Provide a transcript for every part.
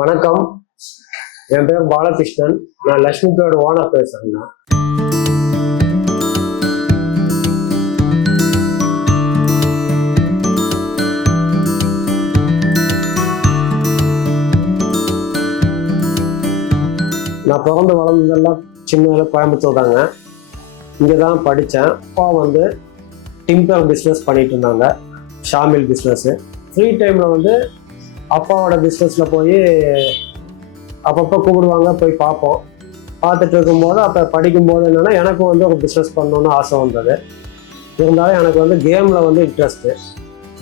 வணக்கம், என் பேர் பாலகிருஷ்ணன். நான் லட்சுமி பிளேவுட் ஓனர் பேசுறேன். நான் பிறந்து வளர்ந்ததெல்லாம் சின்ன கோயம்புத்தூர் தாங்க. இங்கே தான் படித்தேன். அப்பா டிம்பர் பிஸ்னஸ் பண்ணிட்டு இருந்தாங்க, ஷாமில் பிஸ்னஸ்ஸு. ஃப்ரீ டைமில் அப்பாவோட பிஸ்னஸில் போய் அப்பப்போ கூப்பிடுவாங்க, போய் பார்ப்போம். பார்த்துட்டு இருக்கும்போது அப்போ படிக்கும்போது என்னென்னா எனக்கும் ஒரு பிஸ்னஸ் பண்ணணுன்னு ஆசை வந்தது. இருந்தாலும் எனக்கு கேமில் இன்ட்ரெஸ்ட்டு.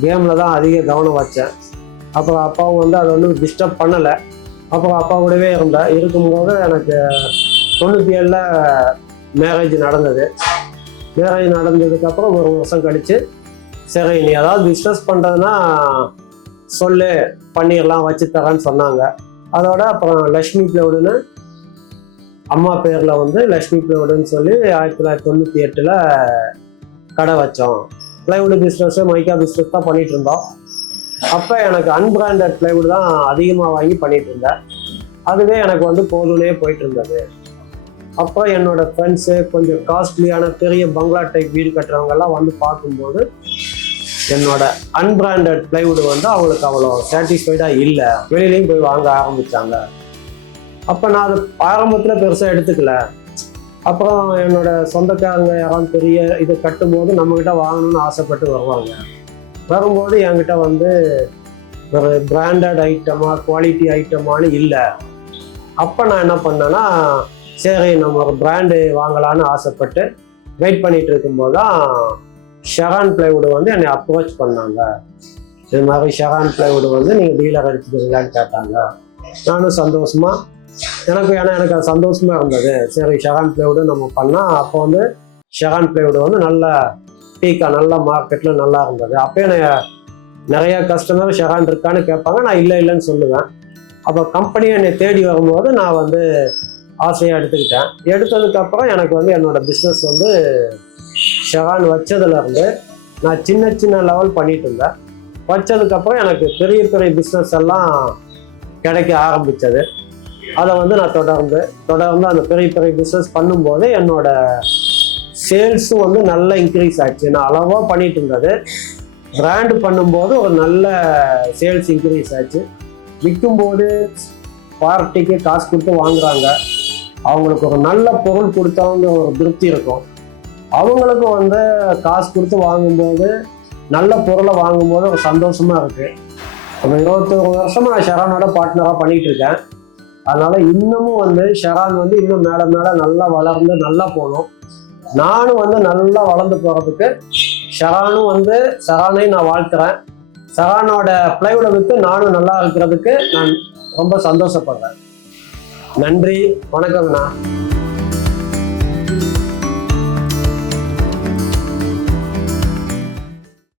கேமில் தான் அதிக கவனம் வச்சேன். அப்புறம் அப்பாவும் அதை டிஸ்டர்ப் பண்ணலை. அப்புறம் அப்பா கூடவே இருக்கும்போது எனக்கு 97 மேரேஜ் நடந்தது. மேரேஜ் நடந்ததுக்கப்புறம் ஒரு வருஷம் கழித்து, சரி நீ ஏதாவது பிஸ்னஸ் பண்ணுறதுன்னா சொல்லு, பண்ணிடலாம், வச்சு தரேன்னு சொன்னாங்க. அதோட அப்புறம் லக்ஷ்மி பிளேவுட்னு அம்மா பேரில் லக்ஷ்மி பிளேவுட்னு சொல்லி 1998 கடை வச்சோம். பிளைவுட் பிஸ்னஸ்ஸு, மைக்கா பிஸ்னஸ் தான் பண்ணிகிட்டு இருந்தோம். அப்போ எனக்கு அன்பிராண்டட் பிளைவுட் தான் அதிகமாக வாங்கி பண்ணிகிட்டு இருந்தேன். அதுவே எனக்கு போதுனே போயிட்டு இருந்தது. அப்போ என்னோட ஃப்ரெண்ட்ஸு கொஞ்சம் காஸ்ட்லியான பெரிய பங்களா டைப் வீடு கட்டுறவங்கெல்லாம் பார்க்கும்போது என்னோட அன்பிராண்டட் பிளைவுட் அவங்களுக்கு அவ்வளோ சாட்டிஸ்ஃபைடாக இல்லை. வெளியிலையும் போய் வாங்க ஆரம்பித்தாங்க. அப்போ நான் அது ஆரம்பத்தில் பெருசாக எடுத்துக்கல. அப்புறம் என்னோட சொந்தக்காரங்க யாராவது பெரிய இதை கட்டும்போது நம்மக்கிட்ட வாங்கணும்னு ஆசைப்பட்டு வருவாங்க. வரும்போது என்கிட்ட ஒரு பிராண்டட் ஐட்டமா, குவாலிட்டி ஐட்டமானு இல்லை. அப்போ நான் என்ன பண்ணேன்னா, சரி நம்ம ஒரு பிராண்டு வாங்கலான்னு ஆசைப்பட்டு வெயிட் பண்ணிட்டு இருக்கும்போது தான் ஷெரான் பிளைவுட் என்னை அப்ரோச் பண்ணாங்க. இது மாதிரி ஷெரான் பிளைவுட் நீங்கள் டீலர் எடுத்துக்கிறீங்களான்னு கேட்டாங்க. நானும் சந்தோஷமா, ஏன்னா எனக்கு அது சந்தோஷமா இருந்தது. சரி ஷெரான் பிளைவுட் நம்ம பண்ணால், அப்போ ஷெரான் பிளைவுட் நல்ல பீக்கா, நல்ல மார்க்கெட்டில் நல்லா இருந்தது. அப்போ நிறைய கஸ்டமர் ஷெரான் இருக்கான்னு கேட்பாங்க. நான் இல்லைன்னு சொல்லுவேன். அப்போ கம்பெனி என்னை தேடி வரும்போது நான் ஆசையாக எடுத்துக்கிட்டேன். எடுத்ததுக்கப்புறம் எனக்கு என்னோட பிஸ்னஸ் ஷெரான் வச்சதுலேருந்து நான் சின்ன லெவல் பண்ணிட்டு இருந்தேன். வச்சதுக்கப்புறம் எனக்கு பெரிய பெரிய பிஸ்னஸ் எல்லாம் கிடைக்க ஆரம்பித்தது. அதை நான் தொடர்ந்து அந்த பெரிய பெரிய பிஸ்னஸ் பண்ணும்போது என்னோட சேல்ஸும் நல்லா இன்க்ரீஸ் ஆச்சு. நான் அளவாக பண்ணிட்டு இருந்தது, பிராண்டு பண்ணும்போது ஒரு நல்ல சேல்ஸ் இன்க்ரீஸ் ஆச்சு. விற்கும்போது பார்ட்டிக்கு காசு கொடுத்து வாங்குறாங்க, அவங்களுக்கு ஒரு நல்ல பொருள் கொடுத்தவங்க ஒரு திருப்தி இருக்கும். அவங்களுக்கும் காசு கொடுத்து வாங்கும்போது நல்ல பொருளை வாங்கும்போது ஒரு சந்தோஷமா இருக்கு. இப்போ 21 வருஷமா நான் ஷெரானோட பார்ட்னராக பண்ணிட்டு இருக்கேன். அதனால இன்னமும் ஷெரான் இன்னும் மேலே மேலே நல்லா வளர்ந்து நல்லா போகணும். நானும் நல்லா வளர்ந்து போகிறதுக்கு ஷெரானையும் நான் வாழ்த்துறேன். ஷெரானோட பிளைவுட் விற்று நானும் நல்லா இருக்கிறதுக்கு நான் ரொம்ப சந்தோஷப்படுறேன். நன்றி, வணக்கம்ண்ணா.